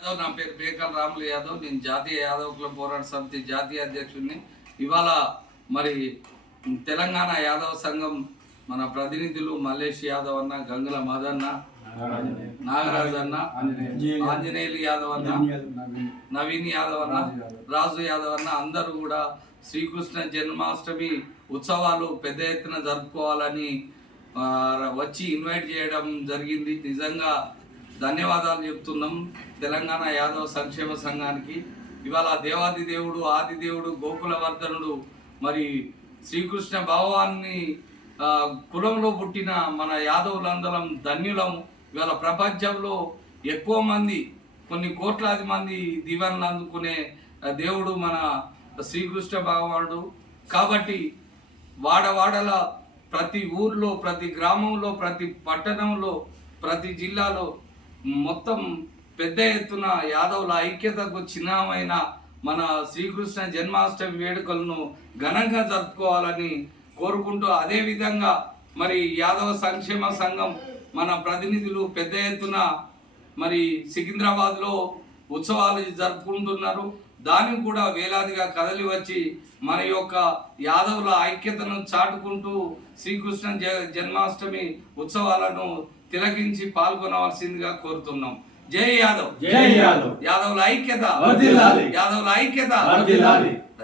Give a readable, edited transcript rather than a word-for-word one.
యాదవ్, నా పేరు బేకల్ రాములు యాదవ్. నేను జాతీయ యాదవ్ కుల పోరాట సమితి జాతీయ అధ్యక్షుడిని. ఇవాళ మరి తెలంగాణ యాదవ్ సంఘం మన ప్రతినిధులు మల్లేష్ యాదవ్ అన్న, గంగుల మదన్న, నాగరాజు అన్న, ఆంజనేయులు యాదవ్ అన్న, నవీన్ యాదవ్ అన్న, రాజు యాదవ్ అన్న అందరూ కూడా శ్రీకృష్ణ జన్మాష్టమి ఉత్సవాలు పెద్ద ఎత్తున జరుపుకోవాలని వచ్చి ఇన్వైట్ చేయడం జరిగింది. నిజంగా ధన్యవాదాలు చెప్తున్నాం తెలంగాణ యాదవ్ సంక్షేమ సంఘానికి. ఇవాళ దేవాది దేవుడు, ఆది దేవుడు, గోకులవర్ధనుడు మరి శ్రీకృష్ణ భగవాన్ని కులంలో పుట్టిన మన యాదవులందరం ధన్యులం. ఇవాళ ప్రపంచంలో ఎక్కువ మంది, కొన్ని కోట్లాది మంది దీవెనలు అందుకునే దేవుడు మన శ్రీకృష్ణ భగవానుడు. కాబట్టి వాడవాడల ప్రతి ఊర్లో, ప్రతి గ్రామంలో, ప్రతి పట్టణంలో, ప్రతి జిల్లాలో మొత్తం పెద్ద ఎత్తున యాదవుల ఐక్యతకు చిహ్నమైన మన శ్రీకృష్ణ జన్మాష్టమి వేడుకలను ఘనంగా జరుపుకోవాలని కోరుకుంటూ, అదేవిధంగా మరి యాదవ సంక్షేమ సంఘం మన ప్రతినిధులు పెద్ద ఎత్తున మరి సికింద్రాబాద్లో ఉత్సవాలు జరుపుకుంటున్నారు. దానికి కూడా వేలాదిగా కదలి వచ్చి మన యొక్క యాదవుల ఐక్యతను చాటుకుంటూ శ్రీకృష్ణ జన్మాష్టమి ఉత్సవాలను తిలకించి పాల్గొనవలసిందిగా కోరుతున్నాం. జై యాదవ్, జై యాదవ్, యాదవుల ఐక్యత, వర్ధిల్లాలి, యాదవుల ఐక్యత.